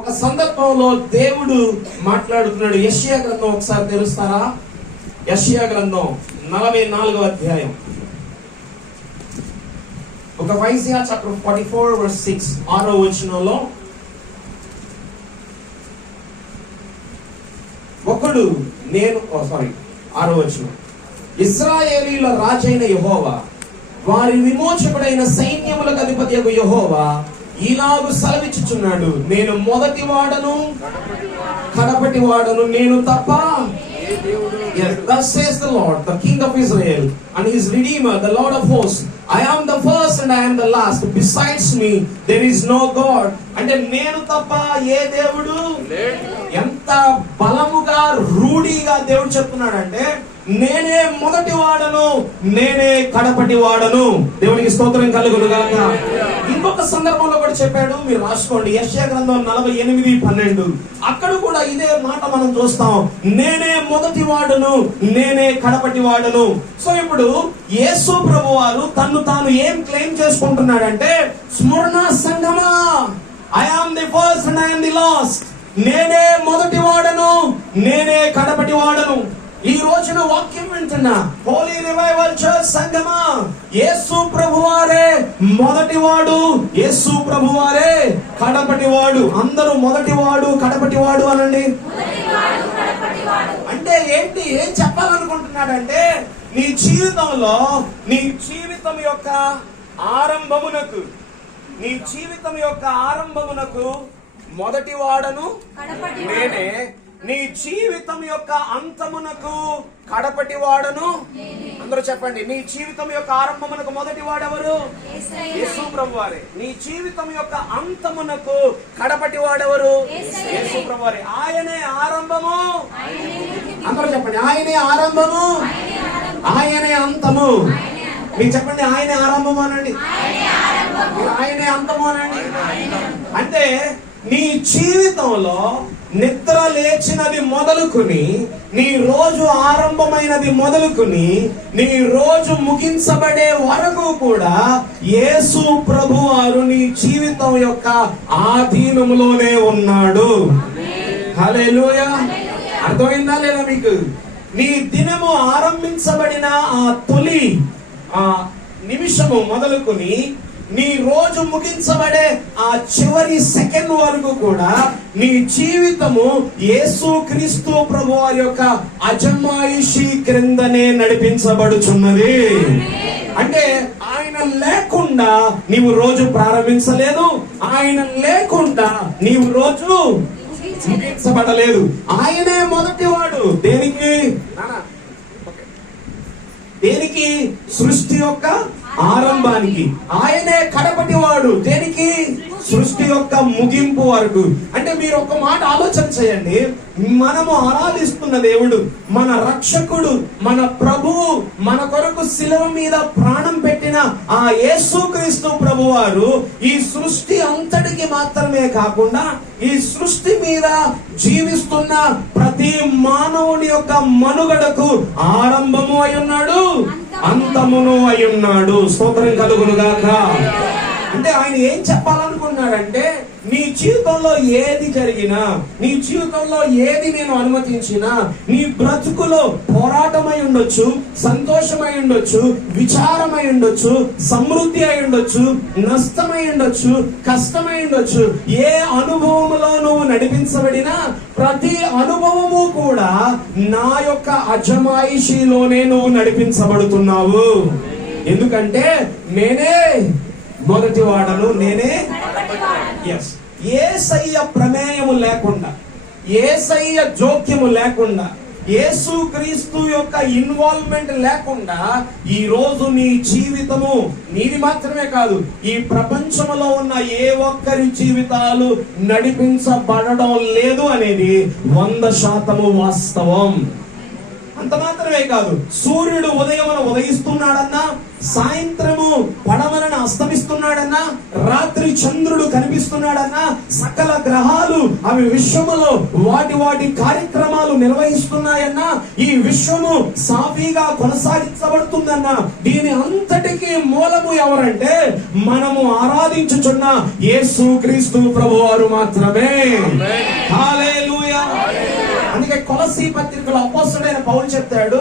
ఒక సందర్భంలో దేవుడు మాట్లాడుతున్నాడు. యెషయా గ్రంథం ఒకసారి తెలుస్తారా? యెషయా గ్రంథం 44వ అధ్యాయం. ఒక Isaiah chapter 44 verse 6 6వ వచనంలో ఒకడు నేను 6వ వచనం, ఇశ్రాయేలీయుల రాజైన యెహోవా, వారి విమోచకుడైన సైన్యములకు అధిపతియగు యెహోవా ఇలాగు సెలవిచ్చుచున్నాడు, నేను మొదటి వాడను కడపటి వాడను, నేను తప్ప. Yes, thus says the Lord, the King of Israel and his Redeemer, the Lord of hosts. I am the first and I am the last. Besides me there is no God. అంటే నేను తప్ప ఏ దేవుడు లేడు. ఎంత బలముగా రూఢిగా దేవుడు చెప్తున్నాడంటే, నేనే మొదటి వాడను, నేనే కడపటి వాడను. దేవునికి స్తోత్రం కలుగును గాక. ఇంకొక సందర్భంలో కూడా చెప్పాడు, మీరు రాసుకోండి, యెషయా గ్రంథం 48:12. అక్కడ కూడా ఇదే మాట మనం చూస్తాం, నేనే మొదటి వాడను, నేనే కడపటి వాడను. సో ఇప్పుడు యేసు ప్రభువారు తన్ను తాను ఏం క్లెయిమ్ చేసుకుంటున్నాడంటే, స్మరణ సంగమా, I am the first and I am the last. నేనే మొదటి వాడను, నేనే కడపటి వాడను. ఈ రోజున వాక్యం వింటున్నా హోలీ రివైవల్ చర్చ్ సంగమా, యేసు ప్రభువారే మొదటివాడు, యేసు ప్రభువారే కడపటివాడు. అందరూ మొదటివాడు కడపటివాడు అనండి. అంటే ఏంటి, ఏం చెప్పాలనుకుంటున్నాడంటే, నీ జీవితంలో నీ జీవితం యొక్క ఆరంభమునకు, నీ జీవితం యొక్క ఆరంభమునకు మొదటి వాడను నేనే, నీ జీవితం యొక్క అంతమునకు కడపటి వాడను. అందరూ చెప్పండి, నీ జీవితం యొక్క ఆరంభమునకు మొదటి వాడెవరు? యేసు ప్రభువారే. నీ జీవితం యొక్క అంతమునకు కడపటి వాడెవరు? యేసు ప్రభువారే. ఆయనే ఆరంభము. అందరూ చెప్పండి, ఆయనే ఆరంభము, ఆయనే అంతము. మీరు చెప్పండి, ఆయనే ఆరంభము అనండి, ఆయనే అంతము అనండి. అంటే నీ జీవితంలో నిద్ర లేచినది మొదలుకుని, నీ రోజు ఆరంభమైనది మొదలుకుని, నీ రోజు ముగించబడే వరకు కూడా యేసు ప్రభువారు నీ జీవితం యొక్క ఆధీనములోనే ఉన్నాడు. హల్లెలూయా. అర్థమైందా లేదా మీకు? నీ దినము ఆరంభించబడిన ఆ తొలి నిమిషము మొదలుకుని నీ రోజు ముగించబడే ఆ చివరి సెకండ్ వరకు కూడా నీ జీవితము యేసుక్రీస్తు ప్రభువారి యొక్క అజమాయిషి క్రిందనే నడిపించబడుచున్నది. అంటే ఆయన లేకుండా నీవు రోజు ప్రారంభించలేదు, ఆయన లేకుండా నీవు రోజు ముగించబడలేదు. ఆయనే మొదటివాడు. దేనికి? సృష్టి యొక్క ఆరంభానికి. ఆయనే కడపటి వాడు. దేనికి? సృష్టి యొక్క ముగింపు వరకు. అంటే మీరు ఒక మాట ఆలోచన చేయండి, మనము ఆరాధిస్తున్న దేవుడు, మన రక్షకుడు, మన ప్రభువు, మన కొరకు శిలువ మీద ప్రాణం పెట్టిన ఆ యేసుక్రీస్తు ప్రభువారు ఈ సృష్టి అంతటికి మాత్రమే కాకుండా ఈ సృష్టి మీద జీవిస్తున్న ప్రతి మానవుని యొక్క మనుగడకు ఆరంభము అయి ఉన్నాడు, అంతమును అయి ఉన్నాడు. స్తోత్రం కలుగును గాక. అంటే ఆయన ఏం చెప్పాలనుకున్నాడంటే, నీ జీవితంలో ఏది జరిగినా, నీ జీవితంలో ఏది నేను అనుమతించినా, నీ బ్రతుకులో పోరాటమై ఉండొచ్చు, సంతోషమై ఉండొచ్చు, విచారమై ఉండొచ్చు, సమృద్ధి అయి ఉండొచ్చు, నష్టమై ఉండొచ్చు, కష్టమై ఉండొచ్చు, ఏ అనుభవములో నువ్వు నడిపించబడినా ప్రతి అనుభవము కూడా నా యొక్క అజమాయిషిలోనే నువ్వు నడిపించబడుతున్నావు. ఎందుకంటే నేనే మొదటి వాడను, నేనే. యేసయ్య ప్రమేయము లేకుండా, యేసయ్య జోక్యము లేకుండా, యేసుక్రీస్తు యొక్క ఇన్వాల్వ్మెంట్ లేకుండా ఈ రోజు నీ జీవితము నీది మాత్రమే కాదు, ఈ ప్రపంచంలో ఉన్న ఏ ఒక్కరి జీవితాలు నడిపించబడడం లేదు అనేది 100% వాస్తవం. అంత మాత్రమే కాదు, సూర్యుడు ఉదయమున ఉదయిస్తున్నాడన్నా, సాయంత్రము పడమరన అస్తమిస్తున్నాడన్నా, రాత్రి చంద్రుడు కనిపిస్తున్నాడన్నా, సకల గ్రహాలు అవి విశ్వములో వాటి వాటి కార్యక్రమాలు నిర్వహిస్తున్నాయన్నా, ఈ విశ్వము సాఫీగా కొనసాగించబడుతుందన్నా, దీని అంతటికీ మూలము ఎవరంటే మనము ఆరాధించుచున్న యేసుక్రీస్తు ప్రభువారు మాత్రమే. హల్లెలూయా. అందుకే కొలసీ పత్రికలో అపోస్తలుడైన పౌలు చెప్తాడు,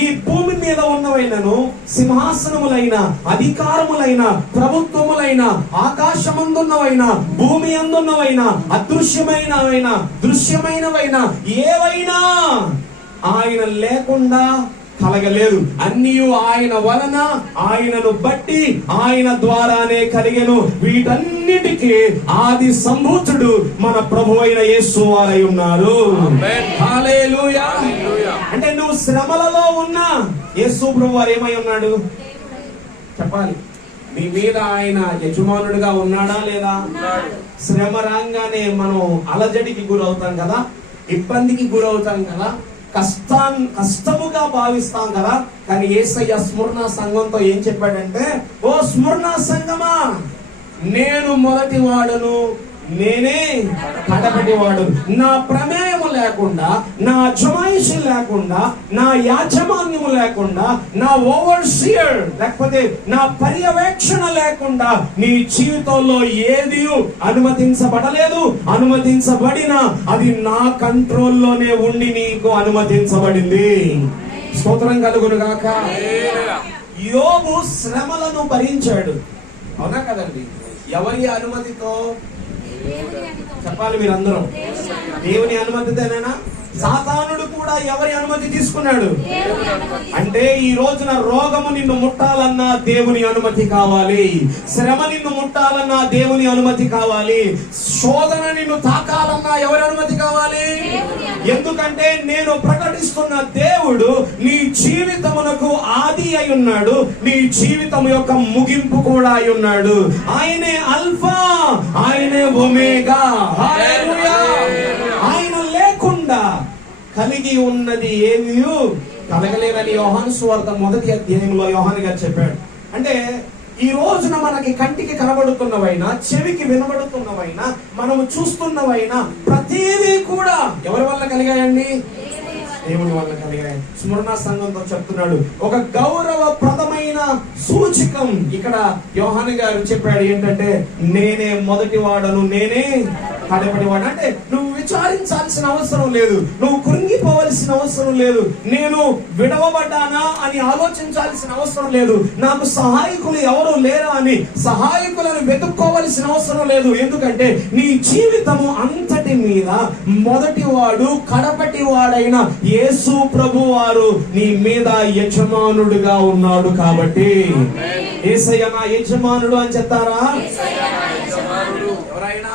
ఈ భూమి మీద ఉన్నవైనను సింహాసనములైన, అధికారములైన, ప్రభుత్వములైన, ఆకాశమందున్నవైన, భూమి అందున్నవైన, అదృశ్యమైనవైన, దృశ్యమైనవైన ఏవైనా ఆయన లేకుండా కలగలేదు. అన్నీ ఆయన వలన, ఆయనను బట్టి, ఆయన ద్వారానే కలిగెను. వీటన్నిటికీ ఆది సంభూతుడు మన ప్రభు అయిన యేసు వారై ఉన్నారు. హల్లెలూయా. అంటే నువ్వు శ్రమలలో ఉన్నా యేసు ప్రభు వారు ఏమై ఉన్నాడు చెప్పాలి. నీ మీద ఆయన యజమానుడిగా ఉన్నాడా లేదా? శ్రమ రాగానే మనం అలజడికి గురవుతాం కదా, ఇబ్బందికి గురవుతాం కదా, కష్టముగా భావిస్తాం కదా. కానీ యేసయ్య స్మరణ సంఘంతో ఏం చెప్పాడంటే, ఓ స్మరణ సంఘమా, నేను మొదటి వాడును, నేనే కడపటి వాడు. నా ప్రమేయము లేకుండా, నా అజమాయిషి లేకుండా, నా యాజమాన్యము లేకుండా, నా ఓవర్సియర్ లేకపోతే నా పర్యవేక్షణ లేకుండా నీ జీవితంలో ఏది అనుమతించబడలేదు. అనుమతించబడిన అది నా కంట్రోల్లోనే ఉండి నీకు అనుమతించబడింది. స్తోత్రం కలుగును గాక. యోబు శ్రమలను భరించాడు, అవునా కదండి? ఎవరి అనుమతితో చెప్పాలి మీరందరూ? దేవుని అనుమతితోనేనా? సాతానుడు కూడా ఎవరి అనుమతి తీసుకున్నాడు అంటే, ఈ రోజున రోగము నిన్ను ముట్టాలన్నా దేవుని అనుమతి కావాలి, శ్రమ నిన్ను ముట్టాలన్నా దేవుని అనుమతి కావాలి, శోధన నిన్ను తాకాలన్నా ఎవరి అనుమతి కావాలి? ఎందుకంటే నేను ప్రకటిస్తున్న దేవుడు నీ జీవితమునకు ఆది అయి ఉన్నాడు, నీ జీవితం యొక్క ముగింపు కూడా అయి ఉన్నాడు. ఆయనే అల్ఫా, ఆయనే ఒమేగా. హల్లెలూయా. ఆయన లేకుండా కలిగి ఉన్నది ఏమీ కలగలేదని యోహాను సువార్త 1వ అధ్యాయంలో యోహాను గారు చెప్పాడు. అంటే ఈ రోజున మనకి కంటికి కనబడుతున్నవైనా, చెవికి వినబడుతున్నవైనా, మనము చూస్తున్నవైనా ప్రతిదీ కూడా ఎవరి వల్ల కలిగాయండి? దేవుని వల్ల కలిగాయి. స్మరణ సంఘంతో చెప్తున్నాడు, ఒక గౌరవప్రదమైన సూచకం ఇక్కడ యోహాను గారు చెప్పాడు ఏంటంటే, నేనే మొదటి వాడను, నేనే కడపటి వాడు. అంటే నువ్వు విచారించాల్సిన అవసరం లేదు, నువ్వు కృంగిపోవలసిన అవసరం లేదు, నేను విడవబడ్డానా అని ఆలోచించాల్సిన అవసరం లేదు, నాకు సహాయకులు ఎవరు లేరా అని సహాయకులను వెతుక్కోవలసిన అవసరం లేదు. ఎందుకంటే నీ జీవితము అంతటి మీద మొదటి వాడు, కడపటి వాడైన యేసు ప్రభు వారు నీ మీద యజమానుడుగా ఉన్నాడు. కాబట్టి యేసయ్య నా యజమానుడు అని చెప్తారా? ఎవరైనా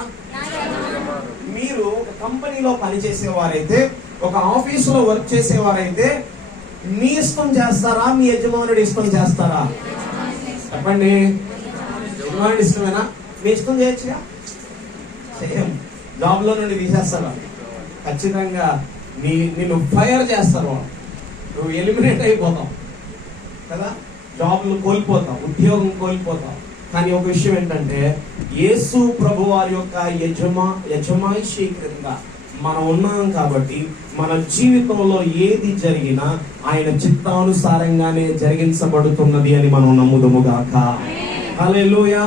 మీరు ఒక కంపెనీలో పనిచేసేవారైతే, ఒక ఆఫీసులో వర్క్ చేసేవారైతే మీ ఇష్టం చేస్తారా, మీ యజమానుడి ఇష్టం చేస్తారా? చెప్పండి. యజమానుడి ఇష్టమేనా? మీ ఇష్టం చేయొచ్చుగా. సేమ్ జాబ్ లో నుండి తీసేస్తారా? ఖచ్చితంగా నిన్ను ఫైర్ చేస్తారు, నువ్వు ఎలిమినేట్ అయిపోతావు కదా, జాబ్లు కోల్పోతావు, ఉద్యోగం కోల్పోతావు. కానీ ఒక విషయం ఏంటంటే, యేసు ప్రభు వారి యొక్క యజమాయిషి క్రింద మనం ఉన్నాం కాబట్టి మన జీవితంలో ఏది జరిగినా ఆయన చిత్తానుసారంగానే జరిగించబడుతున్నది అని మనం నమ్ముదుముగాక. హల్లెలూయా.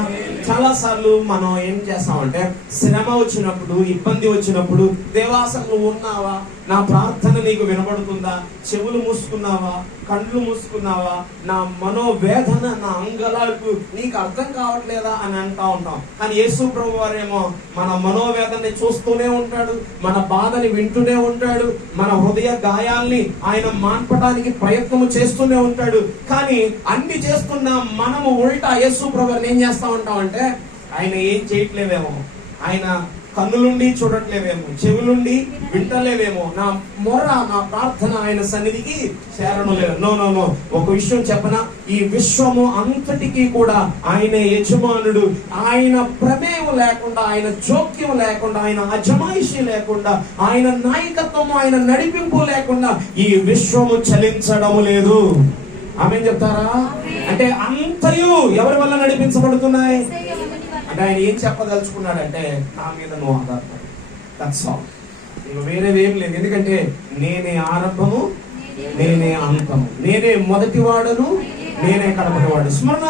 చాలా సార్లు మనం ఏం చేస్తామంటే, శ్రమ వచ్చినప్పుడు, ఇబ్బంది వచ్చినప్పుడు, దేవా అసలు నువ్వు ఉన్నావా, నా ప్రార్థన నీకు వినబడుతుందా, చెవులు మూసుకున్నావా, కళ్ళు మూసుకున్నావా, నా మనోవేదన, నా అంగలాలకు నీకు అర్థం కావట్లేదా అని అంటా ఉంటాం. కానీ యేసు ప్రభు వారేమో మన మనోవేదనని చూస్తూనే ఉంటాడు, మన బాధని వింటూనే ఉంటాడు, మన హృదయ గాయాల్ని ఆయన మాన్పడానికి ప్రయత్నం చేస్తూనే ఉంటాడు. కానీ అన్ని చేస్తున్న మనము ఉల్టా యేసు ప్రభు వారిని ఏం చేస్తా ఉంటామంటే, ఆయన ఏం చేయట్లేదేమో, ఆయన కన్నులుండి చూడట్లేవేమో, చెవులుండి వింటలేవేమో, నా మొర, నా ప్రార్థన ఆయన సన్నిధికి చేరడం నో నో నో. ఒక విషయం చెప్పనా, ఈ విశ్వము అంతటికీ కూడా ఆయన యజమానుడు. ఆయన ప్రమేయం లేకుండా, ఆయన జోక్యం లేకుండా, ఆయన అజమాయిషి లేకుండా, ఆయన నాయకత్వము, ఆయన నడిపింపు లేకుండా ఈ విశ్వము చలించడం లేదు. ఆమేన్ చెప్తారా? అంటే అంతయు ఎవరి వల్ల నడిపించబడుతున్నాయి అంటే ఆయన ఏం చెప్పదలుచుకున్నాడంటే నా మీద నువ్వు ఆధారపడు. That's all. ఇక వేరేదేం లేదు. ఎందుకంటే నేనే ఆరంభము, నేనే అంతము, నేనే మొదటివాడను, నేనే కడపటివాడు. స్మరణ